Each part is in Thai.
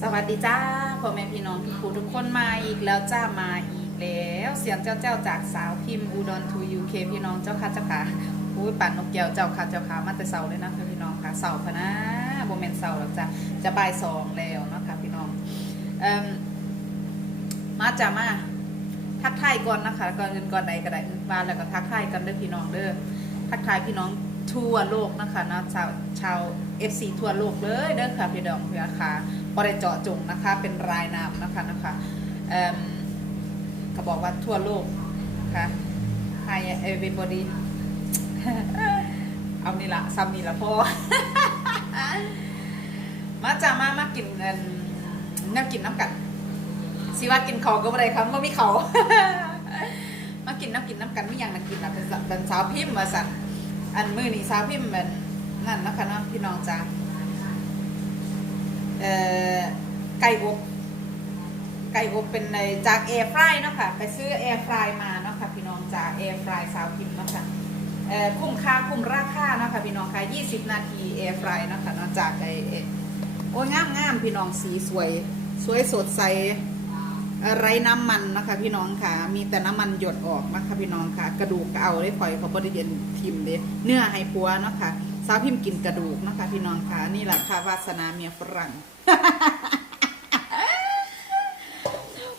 สวัสดีจ้าพ่อแม่พี่น้องทุกผู้ทุกคนมาอีกแล้วจ้ามาอีกแล้ว เสียงเจ้าเจ้าจากสาวพิมพ์อุดรทูยูเคพี่น้องเจ้าค่ะเจ้าค่ะอุ้ยปั่นนกแก้วเจ้าค่ะเจ้าค่ะมาแต่เสาเลยนะพี่น้องค่ะเสาพนะโมเมนเสาหรอกจ้าจะบ่ายสองแล้วนะคะพี่น้องเอ่มมาจ้ามาทักทายก่อนนะคะก่อนอื่นก่อนใดก็ได้มาแล้วก็ทักทายกันเด้อพี่น้องเด้อทักทายพี่น้อง ทั่วโลกนะคะเนาะชาวชาว FC ทั่วโลกเลยเด้อค่ะพี่น้องเพื่อค่ะบริเจาะจงนะคะเป็นรายนามนะคะนะคะเอ่มเขาบอกว่าทั่วโลกนะคะ Hi everybody เอานี่ละซ้ำนี่ละพ่อมาจ้ามามากินเอิ่มน่ากินน้ำกันสิว่ากินเขาก็บ่ได้ครับก็มีเขามากินน้ำกินน้ำกันไม่ยังนักกินนะเป็นสเป็นสาวพิมพ์มาสั่น อันมือนี่สาวพิมพ์เป็นนั่นนะคะเนาะพี่น้องจ้าเอ่อไก่อบไก่อบเป็นในจากแอร์ฟรายเนาะค่ะไปซื้อแอร์ฟรายมาเนาะค่ะพี่น้องจากแอร์ฟรายสาวพิมพ์เนาะค่ะเอ่อคุ้มค่าคุ้มราคาเนาะค่ะพี่น้องค่ะ20 นาทีแอร์ฟรายเนาะค่ะนาะจากไอเอ่อโอ้ยงามงามพี่น้องสีสวย สวยสดใส ไรน้ำมันนะคะ พี่น้องค่ะ มีแต่น้ำมันหยดออกนะคะพี่น้องค่ะ กระดูกเอาได้ข่อยเขาบริเวณพิมพ์เลยเนื้อให้ปัวเนาะค่ะสาวพิมพ์กินกระดูกนะคะพี่น้องค่ะ นี่แหละค่ะวาสนาเมียฝรั่ง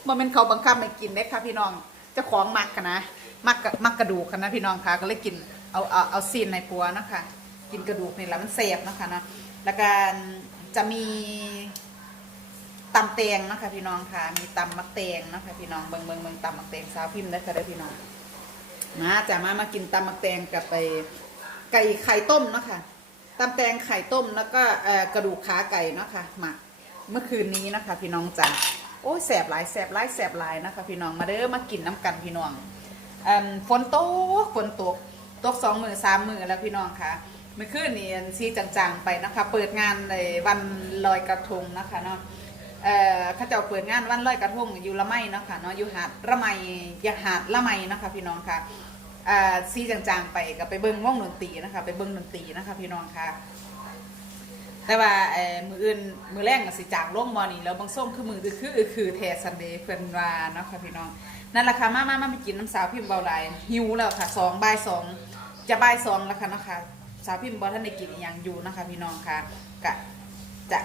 มันเป็นเขาบังคับให้กินได้ค่ะพี่น้องเจ้าของมักกันนะมักกะมักกระดูกกันนะพี่น้องค่ะ ก็เลยกินเอาเอาเอาซีนในปัวนะคะกินกระดูกนี่แหละมันเสียบนะคะนะแล้วก็จะมี ตำเตียงนะคะพี่น้องค่ะ มีตำมักเตียงนะคะพี่น้องเบิงเบิงเบิงตำมักเตียงสาวพิมพ์ได้ค่ะได้อพี่น้องมาจะมามากินตำมักเตียงกับไปไก่ไข่ต้มนะคะตำแตงไข่ต้มแล้วก็กระดูกขาไก่นะคะมักเมื่อคืนนี้นะคะ พี่น้องจ๋าโอ้ยแสบหลายแสบหลายแสบหลายนะคะ พี่น้องมาเด้อมากินน้ำกันพี่น้องเอิ่มฝนตกฝนตกตกสองมือสามมือแล้วพี่น้องค่ะเมื่อคืนนี้ซีจางๆไปนะคะ เปิดงานในวันลอยกระทงนะคะเนาะ เอ่อเข้าเจ้าเปิดงานวันลอยกระทงอยู่ละไมเนาะค่ะเนาะอยู่หาดละไมอยาหาดละไมนะคะพี่น้องค่ะอ่าซีจางๆไปก็ไปเบิ้งว่องดนตรีนะคะไปเบิ้งดนตรีนะคะพี่น้องค่ะ แต่ว่าเอ่อมืออื่นมือแรกก็สิจางลงมอนี่แล้วบางส้มคือมือคือคือคือแทซันเดย์เพื่อนว่าเนาะค่ะพี่น้องนั่นแหละค่ะมามามาไปกินน้ำสาวพิมพ์เบาไหลหิวแล้วค่ะสองบ่ายสองจะบ่ายสองแล้วค่ะเนาะคะสาวพิมพ์บอท่านได้กินอย่างอยู่นะคะพี่น้องค่ะกะจะ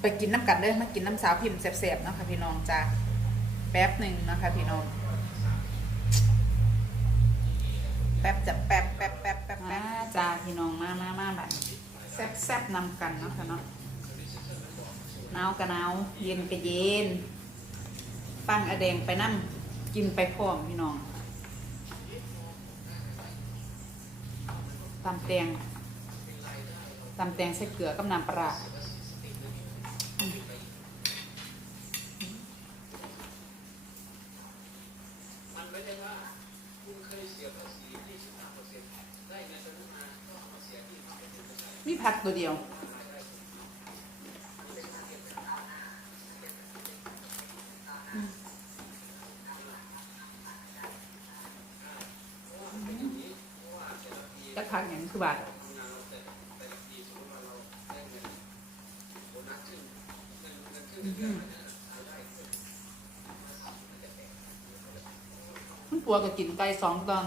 ไปกินน้ำกันเด้อมากินน้ำสาวพิมพ์แซ่บๆเนาะค่ะพี่น้องจ้าแป๊บหนึ่งนะคะพี่น้อง แป๊บจะแป๊บแป๊บแป๊บแป๊บแป๊บจ้าพี่น้องมามามาแบบแซ่บแซ่บนำกันเนาะค่ะเนาะหนาวก็หนาวเย็นก็เย็น ปั้งอะแดงไปนั่กินไปพร้อมพี่น้องตำแตงตำแตงใส่เกลือกับน้ำปลาร้าอืมมี ผักตัวเดียว จะพักอย่างคือบาทมันปัวก็กินไก่สองตอน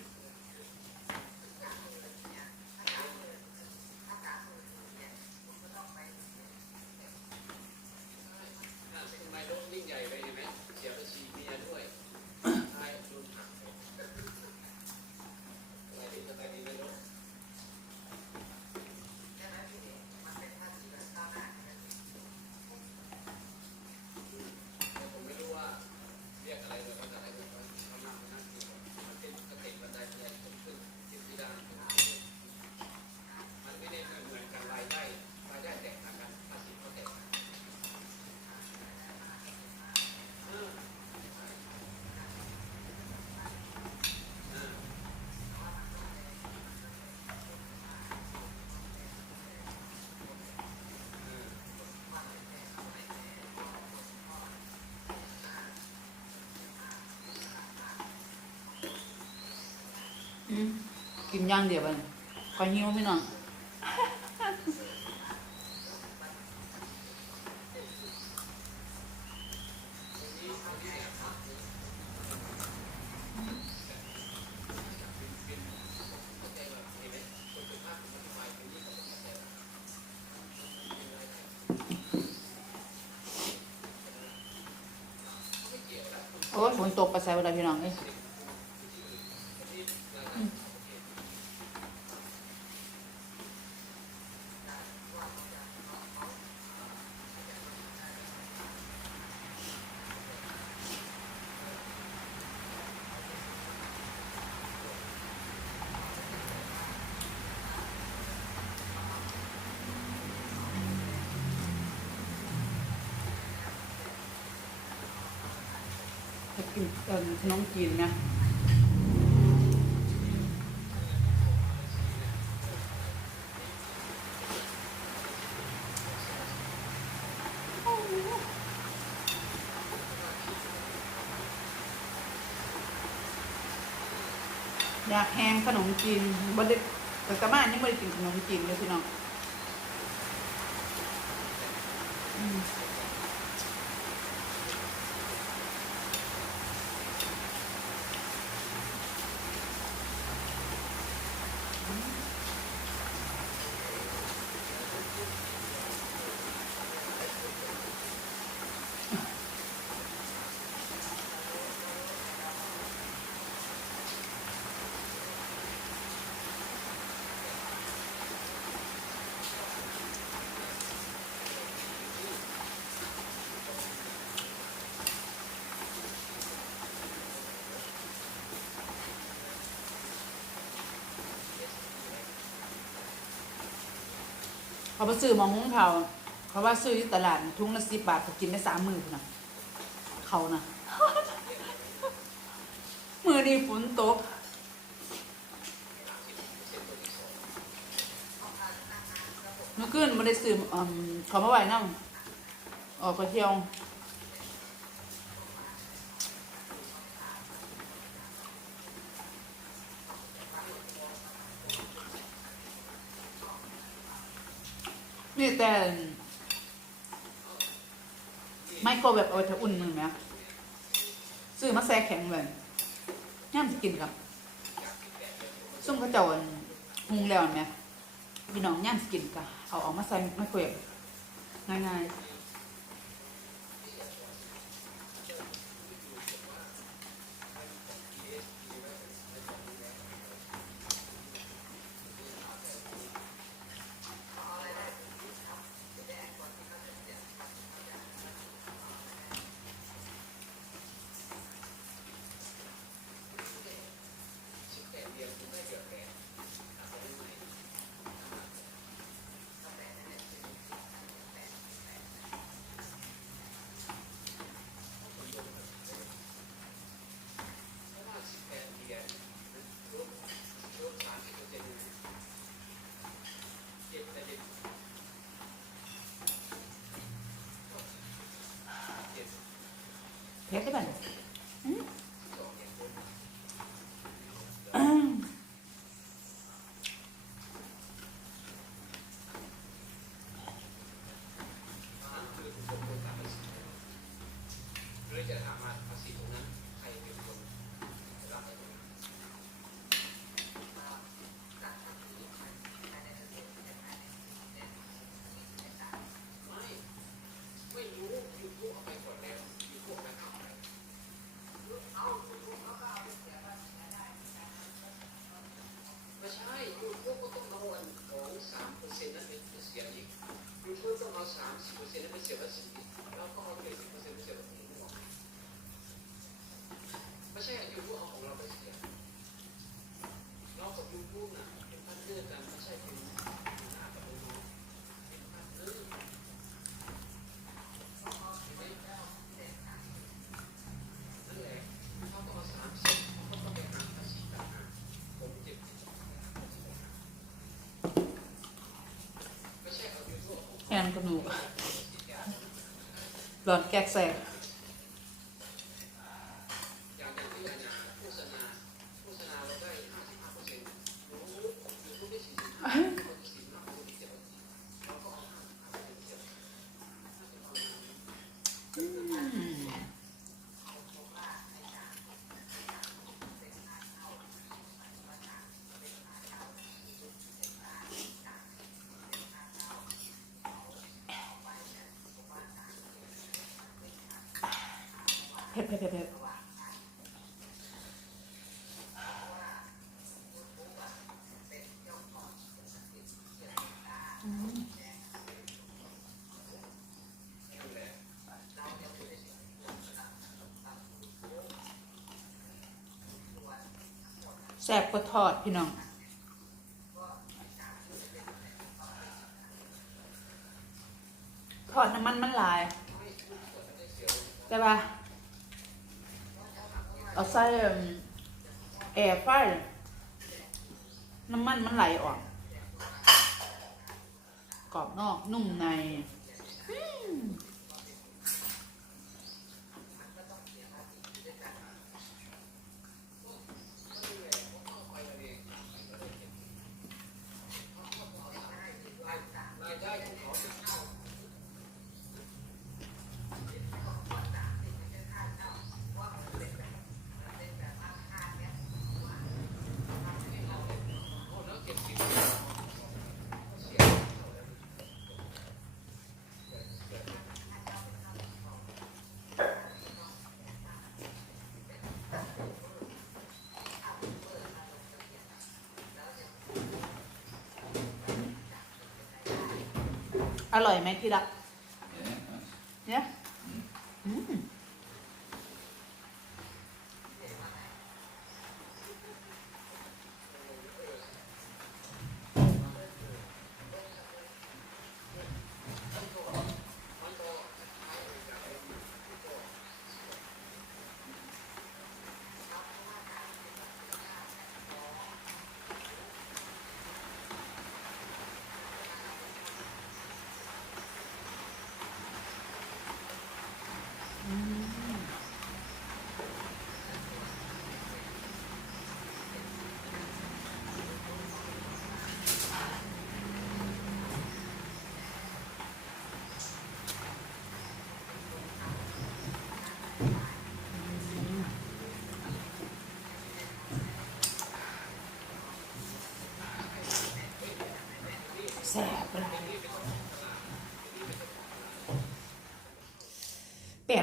กินย่างเดียวไปคอยหิวพี่นองโอ้ยฝนตกไปใส่เวลาพี่น้องเอ้ย จะ กินเอ่อขนมจีนนะอยากแห้งขนมจีนบ่ได้แต่กะมานี่ไม่ได้กินขนมจีนเลยพี่น้อง เขาไปซื้อมองหุ้งเขาเขาว่าซื้อที่ตลาดทุ่งละสิบบาทเขากินได้สามมือนนะเขานะมือดีฝนตกเมื่อคืนไม่ได้ซื้ออเขามาไหวนั่งออกไปเที่ยว นี่แต่ไมโครเวฟเอาไว้ถ้าอุ่นมือไหมซื้อมาแซ่แข็งเลยย่ามกินกับซุ่มเขาเจ้าอันหุงแล้วไหมพี่น้องย่ามกินกับเอาออกมาใส่ไมโครเวฟง่ายๆ กระดูกหลอดแกกแสบ อย่างอย่างที่อาจารย์โฆษณาโฆษณาเราได้ห้าสิบห้าเปอร์เซ็นต์ เผ็ดเผ็ดเผ็ดเผ็ดอืมแซ่บก็ทอดพี่น้องทอดน้ำมันมันหลาย แต่ว่า เอาใส่แอร์ไฟน้ำมันมันไหลออก กรอบนอกนุ่มใน อร่อยไหมที่รัก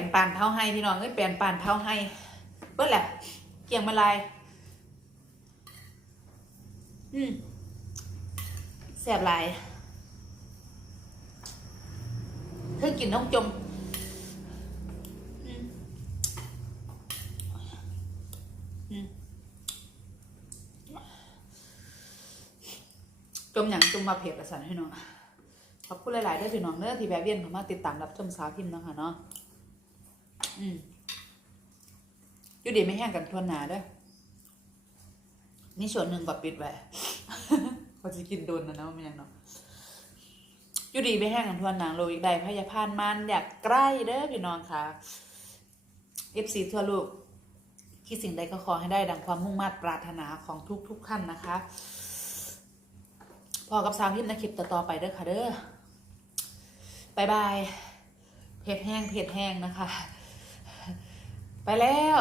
ปลี่ยนปานเท้าให้พี่น้องเอ้ยเปลี่ยนปานเท้าให้เบิ้ลแหละเกี่ยงมาลายอืมแซ่บลายเพิ่งกินน้องจมอืมอืมจมอย่างจมมาเผ็ดละสันให้น้องขอบคุณหลาย ๆ ด้วยพี่น้องเด้อที่แวะเวียนเข้ามาติดตามรับชมสาวพิมพ์นะคะเนาะ อืมอยู่ดีไม่แห้งกันทวนหนาเด้อนี่ส่วนหนึ่งก็ปิดไว้เขาจะกินโดนนะเนาะไม่ยังเนาะอยู่ดีไม่แห้งกันทวนหนางโลอีกใดพยาพานมันอยากใกล้เด้อพี่น้องค่ะเอฟซีทั่วโลกคิดสิ่งใดก็ขอให้ได้ดังความมุ่งมั่นปรารถนาของทุกทุกๆท่านนะคะพอกับสาวพิมพ์ในคลิปต่อๆไปเด้อค่ะเด้อบายบายเผ็ดแห้งเผ็ดแห้งนะคะ ไปแล้ว